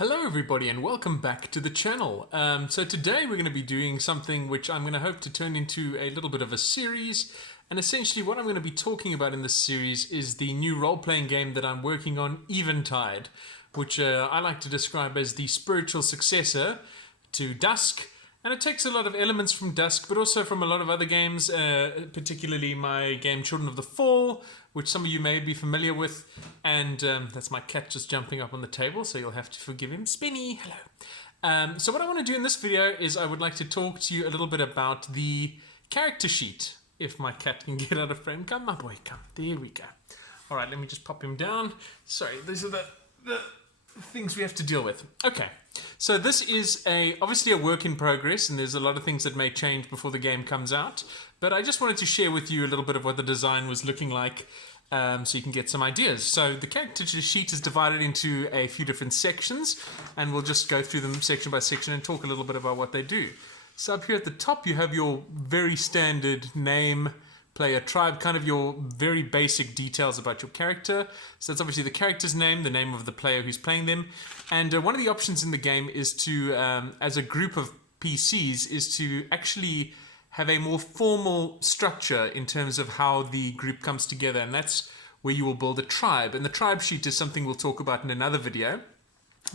Hello everybody and welcome back to the channel. So today we're going to be doing something which I'm going to hope to turn into a little bit of a series, and essentially what I'm going to be talking about in this series is the new role-playing game that I'm working on, EVENTIDE, which I like to describe as the spiritual successor to Dusk. And it takes a lot of elements from Dusk, but also from a lot of other games, particularly my game Children of the Fall, which some of you may be familiar with. And that's my cat just jumping up on the table, so you'll have to forgive him. Spinny, hello. So what I want to do in this video is I would like to talk to you a little bit about the character sheet. If my cat can get out of frame. Come, my boy, come. There we go. All right, let me just pop him down. Sorry, these are the things we have to deal with. Okay. So this is obviously a work in progress, and there's a lot of things that may change before the game comes out. But I just wanted to share with you a little bit of what the design was looking like, so you can get some ideas. So the character sheet is divided into a few different sections, and we'll just go through them section by section and talk a little bit about what they do. So up here at the top, you have your very standard name, player, tribe, kind of your very basic details about your character. So that's obviously the character's name, the name of the player who's playing them. And one of the options in the game is to, as a group of PCs, is to actually have a more formal structure in terms of how the group comes together. And that's where you will build a tribe. And the tribe sheet is something we'll talk about in another video.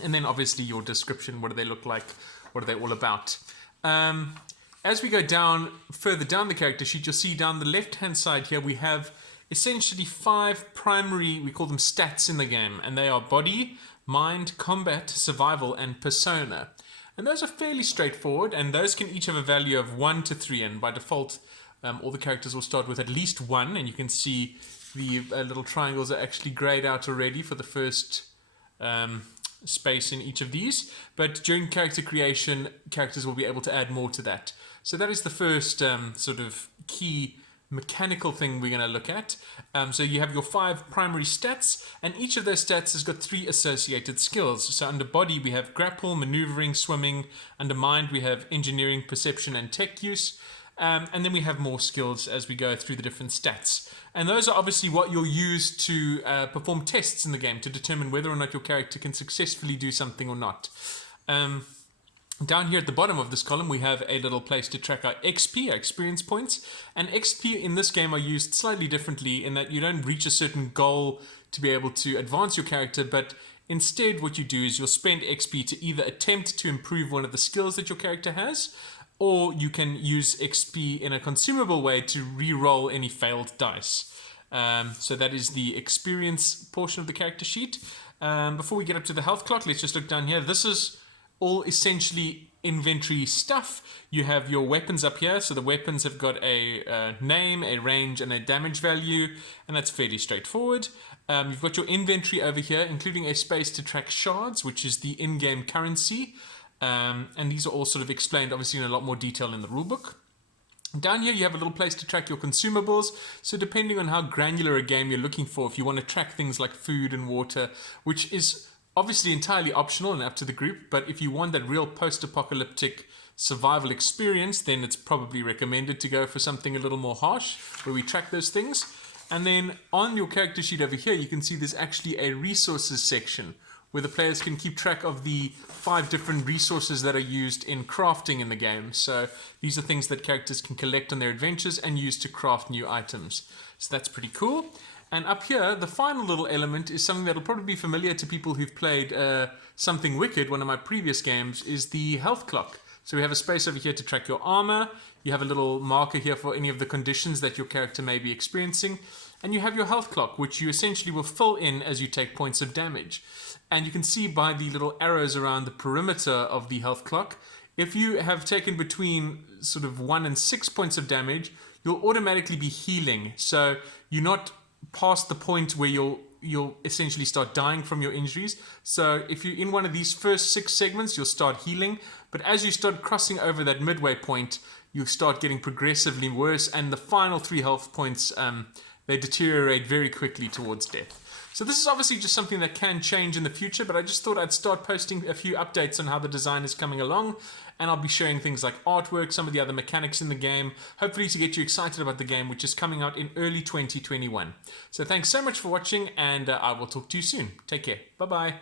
And then obviously your description, what do they look like? What are they all about? As we go down, further down the character sheet, you'll see down the left-hand side here, we have essentially 5 primary, we call them stats in the game, and they are body, mind, combat, survival, and persona. And those are fairly straightforward, and those can each have a value of 1 to 3, and by default, all the characters will start with at least 1, and you can see the little triangles are actually grayed out already for the first space in each of these, but during character creation, characters will be able to add more to that. So that is the first sort of key mechanical thing we're going to look at. So you have your 5 primary stats, and each of those stats has got 3 associated skills. So under body, we have grapple, maneuvering, swimming. Under mind, we have engineering, perception, and tech use. And then we have more skills as we go through the different stats. And those are obviously what you'll use to perform tests in the game to determine whether or not your character can successfully do something or not. Down here at the bottom of this column, we have a little place to track our XP, our experience points. And XP in this game are used slightly differently in that you don't reach a certain goal to be able to advance your character, but instead what you do is you'll spend XP to either attempt to improve one of the skills that your character has, or you can use XP in a consumable way to re-roll any failed dice. So that is the experience portion of the character sheet. Before we get up to the health clock, let's just look down here. This is all essentially inventory stuff. You have your weapons up here. So the weapons have got a name, a range, and a damage value, and that's fairly straightforward. You've got your inventory over here, including a space to track shards, which is the in-game currency. And these are all sort of explained obviously in a lot more detail in the rulebook. Down here you have a little place to track your consumables. So depending on how granular a game you're looking for, if you want to track things like food and water, which is obviously entirely optional and up to the group, but if you want that real post-apocalyptic survival experience, then it's probably recommended to go for something a little more harsh, where we track those things. And then on your character sheet over here, you can see there's actually a resources section, where the players can keep track of the 5 different resources that are used in crafting in the game. So these are things that characters can collect on their adventures and use to craft new items. So that's pretty cool. And up here, the final little element is something that'll probably be familiar to people who've played Something Wicked, one of my previous games, is the health clock. So we have a space over here to track your armor. You have a little marker here for any of the conditions that your character may be experiencing. And you have your health clock, which you essentially will fill in as you take points of damage. And you can see by the little arrows around the perimeter of the health clock, if you have taken between sort of 1 and 6 points of damage, you'll automatically be healing. So you're not past the point where you'll essentially start dying from your injuries. So if you're in one of these first 6 segments, you'll start healing. But as you start crossing over that midway point, you'll start getting progressively worse. And the final 3 health points, they deteriorate very quickly towards death. So this is obviously just something that can change in the future, but I just thought I'd start posting a few updates on how the design is coming along, and I'll be sharing things like artwork, some of the other mechanics in the game, hopefully to get you excited about the game, which is coming out in early 2021. So thanks so much for watching, and I will talk to you soon. Take care. Bye-bye.